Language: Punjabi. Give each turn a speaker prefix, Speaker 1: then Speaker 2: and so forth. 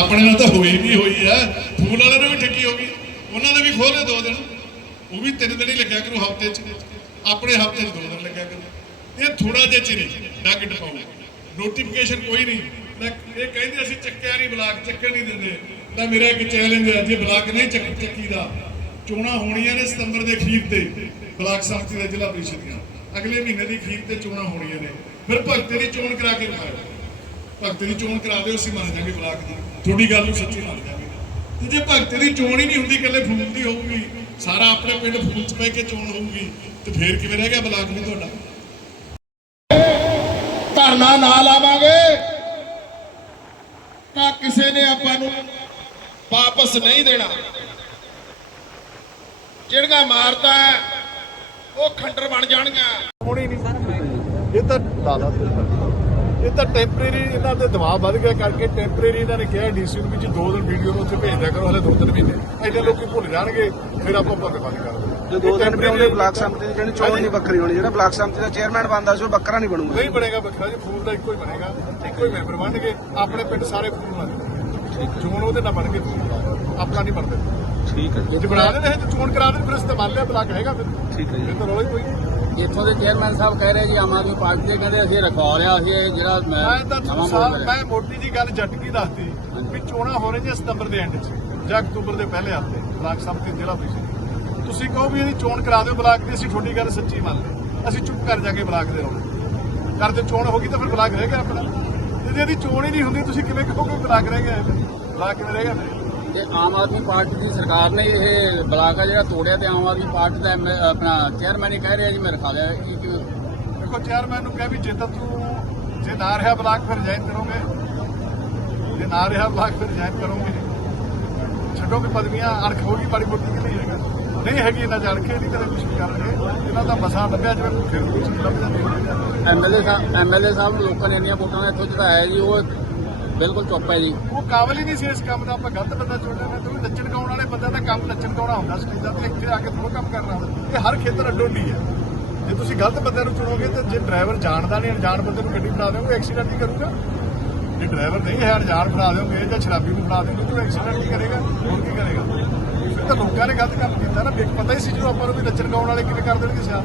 Speaker 1: ਆਪਣੇ ਨਾਲ ਤਾਂ ਹੋਈ ਵੀ ਹੋਈ ਆ। ਫੂਲ ਵਾਲਿਆਂ ਨੂੰ ਵੀ ਠੱਗੀ ਹੋ ਗਈ। ਉਹਨਾਂ ਦੇ ਵੀ ਖੋਲੇ ਦੋ ਦਿਨ। ਉਹ ਵੀ ਤਿੰਨ ਦਿਨ ਹੀ ਲੱਗਿਆ ਕਰੂ, ਹਫ਼ਤੇ 'ਚ। ਆਪਣੇ ਹਫ਼ਤੇ 'ਚ ਦੋ ਦਿਨ ਲੱਗਿਆ ਕਰੂ। ਇਹ ਥੋੜਾ ਜਿਹਾ ਚਿਰ ਡੱਗ ਟਪਾਉ ਨੋਟੀਫਿਕੇਸ਼ਨ ਕੋਈ ਨਹੀਂ। ਇਹ ਕਹਿੰਦੇ ਅਸੀਂ ਚੱਕਿਆ ਨਹੀਂ ਬਲਾਕ, ਚੱਕਣ ਨਹੀਂ ਦਿੰਦੇ। ਤਾਂ ਮੇਰਾ ਇੱਕ ਚੈਲੰਜ ਹੈ ਜੇ ਬਲਾਕ ਨਹੀਂ ਚੱਕ, ਚੱਕੀ ਦਾ, ਚੋਣਾਂ ਹੋਣੀਆਂ ਨੇ ਸਤੰਬਰ ਦੇ ਅਖੀਰ ਤੇ, ਬਲਾਕ ਸੰਮਤੀ ਦੇ ਜ਼ਿਲ੍ਹਾ ਪ੍ਰੀਸ਼ਦ ਦੀਆਂ। ਅਗਲੇ ਮਹੀਨੇ ਦੀ ਅਖੀਰ ਤੇ ਚੋਣਾਂ ਹੋਣੀਆਂ ਨੇ। ਫਿਰ ਭਗਤੇ ਦੀ ਚੋਣ ਕਰਾ ਕੇ ਵਿਖਾਓ ਭਗਤ ਦੀ ਚੋਣ ਕਰਾ ਦਿਓ, ਅਸੀਂ ਮੰਨ ਜਾਾਂਗੇ ਬਲਾਕ ਦੀ। ਤੁਹਾਡੀ ਗੱਲ ਨੂੰ ਸੱਚੀ ਮੰਨ ਜਾਾਂਗੇ ਤੇ ਜੇ ਭਗਤ ਦੀ ਚੋਣ ਹੀ ਨਹੀਂ ਹੁੰਦੀ, ਇਕੱਲੇ ਫੂਲ ਦੀ ਹੋਊਗੀ। ਸਾਰਾ ਆਪਣੇ ਪਿੰਡ ਫੂਲ ਚ ਪੈ ਕੇ ਚੋਣ ਹੋਊਗੀ। ਤੇ ਫੇਰ ਕਿਵੇਂ ਰਹਿ ਗਿਆ ਬਲਾਕ ਵੀ ਤੁਹਾਡਾ?
Speaker 2: ਧਰਨਾ ਨਾ ਲਾਵਾਂਗੇ ਤਾਂ ਕਿਸੇ ਨੇ ਆਪਾਂ ਨੂੰ ਵਾਪਸ ਨਹੀਂ ਦੇਣਾ। ਜਿਹੜੀਆਂ ਮਾਰਦਾ ਉਹ ਖੰਡਰ ਬਣ ਜਾਣਗੀਆਂ।
Speaker 3: ਹੋਣੀ ਨਹੀਂ ਇਹ ਤਾਂ ਲਾਲਾ ਇਹ ਤਾਂ ਟੈਂਪਰੇਰੀ ਇਹਨਾਂ ਦੇ ਦਬਾਅ ਵੱਧ ਗਿਆ ਕਰਕੇ ਟੈਂਪਰੇਰੀ ਇਹਨਾਂ ਨੇ ਕਿਹਾ ਡੀਸੀ ਨੂੰ ਵੀ ਜੀ ਦੋ ਦਿਨ ਵੀਡੀਓ ਨੂੰ ਉੱਥੇ ਭੇਜ ਦਿਆ ਕਰੋ ਹਲੇ ਦੋ ਤਿੰਨ ਮਹੀਨੇ। ਐਡੇ ਲੋਕੀ ਭੁੱਲ ਜਾਣਗੇ ਫਿਰ ਆਪਾਂ ਭੁੱਲ ਬੰਦ ਕਰ
Speaker 4: ਜੋ ਦੋ ਦਿਨ ਆਉਂਦੇ ਬਲਾਕ ਸੰਮਤੀ ਦੀ ਜਿਹੜੀ ਚੋਣ ਨਹੀਂ ਵੱਖਰੀ ਹੋਣੀ ਜਿਹੜਾ ਬਲਾਕ ਸੰਮਤੀ ਦਾ ਚੇਅਰਮੈਨ ਬਣਦਾ ਸੀ ਉਹ ਬੱਕਰਾ ਨਹੀਂ ਬਣੂਗਾ।
Speaker 3: ਨਹੀਂ ਬਣੇਗਾ ਬੱਕਰਾ ਜੀ ਫੂਲ ਦਾ ਇੱਕੋ ਹੀ ਬਣੇਗਾ। ਇੱਕੋ ਹੀ ਮੈਂਬਰ ਬਣਨਗੇ ਆਪਣੇ ਪਿੰਡ ਸਾਰੇ ਫੂਲ ਬਣਨਗੇ ਚੋਣ ਉਹਦੇ ਨਾਲ ਬਣਨਗੇ ਆਪਣਾ ਨਹੀਂ ਬਣਦੇ।
Speaker 4: ਠੀਕ ਹੈ
Speaker 3: ਜੇ। ਬਣਾ ਦੇਣੇ ਤੇ ਚੋਣ ਕਰਾ ਦੇਣ ਫਿਰ ਇਸਤੇਮਾਲ ਲਿਆ ਬਲਾਕ ਹੈਗਾ ਫਿਰ।
Speaker 4: ਠੀਕ ਹੈ ਜੀ।
Speaker 3: ਇਹ ਤਾਂ ਰੌਲਾ ਹੀ ਕੋਈ।
Speaker 5: ਇੱਥੋਂ ਦੇ ਚੇਅਰਮੈਨ ਸਾਹਿਬ ਕਹਿ ਰਹੇ ਜੀ ਆਮ ਆਦਮੀ ਪਾਰਟੀ ਦੇ ਕਹਿੰਦੇ ਅਸੀਂ ਰਖਵਾ ਲਿਆ ਅਸੀਂ ਇਹ ਜਿਹੜਾ
Speaker 3: ਮੈਂ ਤਾਂ
Speaker 5: ਨਵਾਂ
Speaker 3: ਸਾਹਿਬ
Speaker 5: ਮੋੜ
Speaker 3: ਮੈਂ ਮੋਟੀ ਜੀ ਗੱਲ ਜੱਟ ਕੀ ਦੱਸਦੀ ਵੀ ਚੋਣਾਂ ਹੋ ਰਹੀਆਂ ਸਤੰਬਰ ਦੇ ਐਂਡ 'ਚ ਜਾਂ ਅਕਤੂਬਰ ਦੇ ਪਹਿਲੇ ਹਫ਼ਤੇ ਬਲਾਕ ਸੰਮਤੀ ਜ਼ਿਲ੍ਹਾ ਪ੍ਰੀਸ਼ਦ। ਤੁਸੀਂ ਕਹੋ ਵੀ ਇਹਦੀ ਚੋਣ ਕਰਾ ਦਿਓ ਬਲਾਕ ਦੀ ਅਸੀਂ ਤੁਹਾਡੀ ਗੱਲ ਸੱਚੀ ਮੰਨ ਲਈ। ਅਸੀਂ ਚੁੱਪ ਕਰ ਜਾ ਕੇ ਬਲਾਕ ਦੇ ਰਹੋ ਕਰਦੇ ਚੋਣ ਹੋ ਗਈ ਤਾਂ ਫਿਰ ਬਲਾਕ ਰਹਿ ਗਿਆ ਆਪਣਾ। ਤੇ ਜੇ ਇਹਦੀ ਚੋਣ ਹੀ ਨਹੀਂ ਹੁੰਦੀ ਤੁਸੀਂ ਕਿਵੇਂ ਕਹੋਗੇ ਬਲਾਕ ਰਹਿ ਗਿਆ? ਬਲਾਕ ਕਿਵੇਂ ਰਹਿ ਗਿਆ ਫਿਰ?
Speaker 5: ਤੇ ਆਮ ਆਦਮੀ ਪਾਰਟੀ ਦੀ ਸਰਕਾਰ ਨੇ ਇਹ ਬਲਾਕ ਆ ਜਿਹੜਾ ਤੋੜਿਆ ਤੇ ਆਮ ਆਦਮੀ ਪਾਰਟੀ ਦਾ ਆਪਣਾ ਚੇਅਰਮੈਨ ਹੀ ਕਹਿ ਰਿਹਾ ਜੀ ਮੈਂ ਰਖਾ ਲਿਆ। ਇਹ ਕਿਉਂ
Speaker 3: ਦੇਖੋ ਚੇਅਰਮੈਨ ਨੂੰ ਕਿਹਾ ਵੀ ਜੇ ਤਾਂ ਤੂੰ ਜੇ ਨਾ ਰਿਹਾ ਬਲਾਕ ਫਿਰ ਜੁਆਇਨ ਕਰੋਗੇ। ਜੇ ਨਾ ਰਿਹਾ ਬਲਾਕ ਫਿਰ ਜੁਆਇਨ ਕਰੋਗੇ। ਛੱਡੋਗੇ ਪਦਵੀਆਂ ਅਣਖ ਹੋਗੀ ਬੜੀ ਮੋਟੀ ਕਿ ਨਹੀਂ ਹੈਗਾ। ਨਹੀਂ ਹੈਗੀ ਇਹਨਾਂ ਜਾਣ ਕੇ ਨਹੀਂ ਕਦੇ ਕੁਝ ਕਰਨਗੇ ਇਹਨਾਂ ਦਾ ਮਸਾ ਲੱਭਿਆ ਜਿਵੇਂ ਭੁੱਖੇ ਨੂੰ ਕੁਝ ਲੱਭ ਜਾਂਦੀ ਹੈ
Speaker 5: ਐਮਐਲਏ ਸਾਹਿਬ ਐਮਐਲਏ ਸਾਹਿਬ ਲੋਕਾਂ ਨੇ ਇੰਨੀਆਂ ਵੋਟਾਂ ਇੱਥੋਂ ਜਿਤਾਇਆ ਜੀ ਉਹ ਬਿਲਕੁਲ ਚੁੱਪ ਹੈ ਜੀ।
Speaker 3: ਉਹ ਕਾਬਲ ਹੀ ਨਹੀਂ ਸੀ ਇਸ ਕੰਮ ਦਾ, ਆਪਾਂ ਗਲਤ ਬੰਦਾ ਚੁਣਿਆ ਮੈਂ ਤੇ ਨੱਚਣ ਗਾਉਣ ਵਾਲੇ ਬੰਦਿਆਂ ਦਾ ਕੰਮ ਨੱਚਣ ਗਾਉਣਾ ਹੁੰਦਾ ਸਟੇਜਾਂ ਤੇ, ਇੱਥੇ ਆ ਕੇ ਥੋੜਾ ਕੰਮ ਕਰਨਾ ਹੁੰਦਾ। ਇਹ ਹਰ ਖੇਤਰ ਅੱਡੋ ਹੈ। ਜੇ ਤੁਸੀਂ ਗਲਤ ਬੰਦੇ ਨੂੰ ਚੁਣੋਗੇ ਤੇ ਜੇ ਡਰਾਈਵਰ ਜਾਣਦਾ ਨਹੀਂ, ਅਣਜਾਣ ਬੰਦੇ ਨੂੰ ਗੱਡੀ ਬਣਾ ਦਿਓਗੇ ਐਕਸੀਡੈਂਟ ਹੀ ਕਰੂਗਾ। ਜੇ ਡਰਾਈਵਰ ਨਹੀਂ ਹੈ, ਅਣਜਾਣ ਬਣਾ ਦਿਓਗੇ ਜਾਂ ਸ਼ਰਾਬੀ ਨੂੰ ਬਣਾ ਦਿਓਗੇ ਤਾਂ ਐਕਸੀਡੈਂਟ ਹੀ ਕਰੇਗਾ, ਹੋਰ ਕੀ ਕਰੇਗਾ? ਫਿਰ ਤਾਂ ਲੋਕਾਂ ਨੇ ਗਲਤ ਕੰਮ ਕੀਤਾ ਨਾ ਪਤਾ ਹੀ ਸੀ ਜਦੋਂ ਆਪਾਂ ਨੂੰ ਵੀ ਨੱਚਣ ਗਾਉਣ ਵਾਲੇ ਕਿਵੇਂ ਕਰ ਦੇਣਗੇ ਸਿਆ